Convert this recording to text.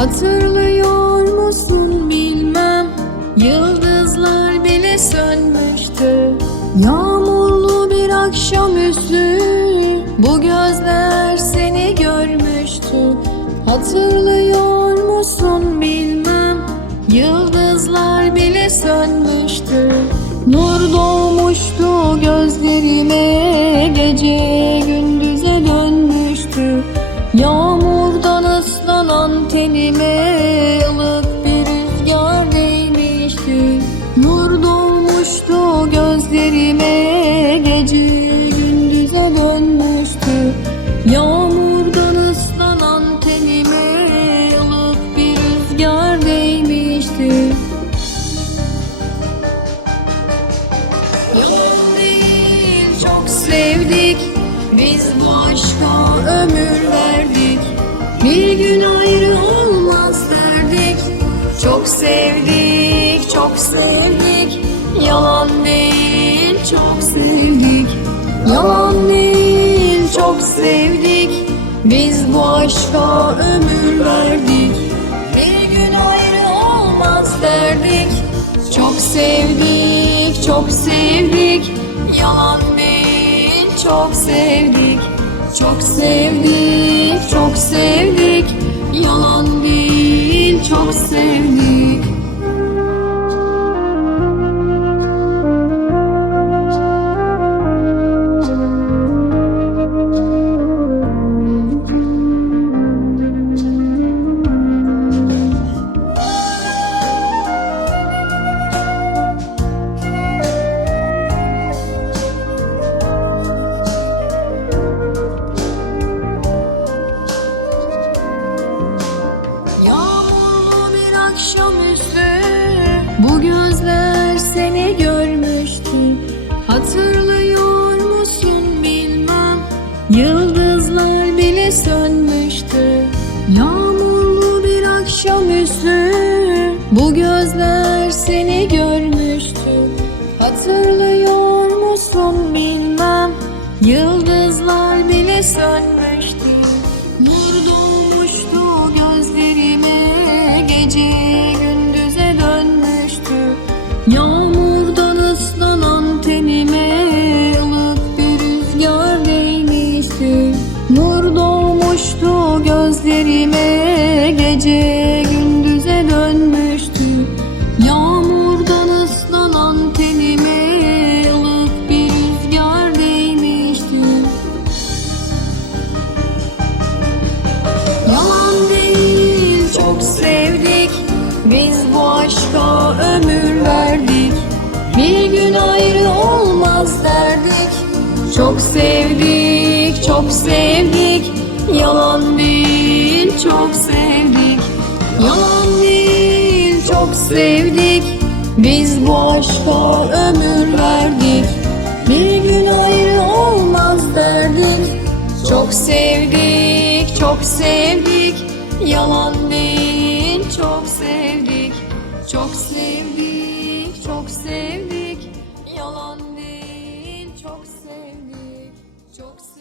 Hatırlıyor musun bilmem, yıldızlar bile sönmüştü. Yağmurlu bir akşamüstü bu gözler seni görmüştü. Hatırlıyor musun bilmem, yıldızlar bile sönmüştü. Nur doğmuştu gözlerime, gece gündüze dönmüştü. Yağmurdan ıslanan tenime ılık bir rüzgar değmişti. Nur doğmuştu gözlerime, gece gündüze dönmüştü. Yağmurdan ıslanan tenime ılık bir rüzgar değmişti. Yalan değil, çok sevdik, biz bu aşka ömür verdik. Bir gün ayrı olmaz derdik. Çok sevdik, çok sevdik. Yalan değil, çok sevdik. Yalan değil, çok sevdik, biz bu aşka ömür verdik. Bir gün ayrı olmaz derdik. Çok sevdik, çok sevdik. Yalan değil, çok sevdik. Çok sevdik, çok sevdik. Yalan değil, çok sevdik. Akşamüstü bu gözler seni görmüştü. Hatırlıyor musun bilmem, yıldızlar bile sönmüştü. Yağmurlu bir akşamüstü bu gözler seni görmüştü. Hatırlıyor musun bilmem, yıldızlar bile sönmüştü. Nur doğmuştu gözlerime, gece gündüze dönmüştü. Yağmurdan ıslanan tenime ılık bir rüzgar değmişti. Nur doğmuştu gözlerime, gece gündüze dönmüştü. Yağmurdan ıslanan tenime ılık bir rüzgar değmişti. Yalan değil, çok sevdik, biz bu aşka ömür verdik. Bir gün ayrı olmaz derdik. Çok sevdik, çok sevdik. Yalan değil, çok sevdik. Yalan değil, çok sevdik, biz bu aşka ömür verdik. Bir gün ayrı olmaz derdik. Çok sevdik, çok sevdik. Yalan değil, çok sevdik. Çok sevdik, çok sevdik. Yalan değil, çok sevdik. Çok sevdik.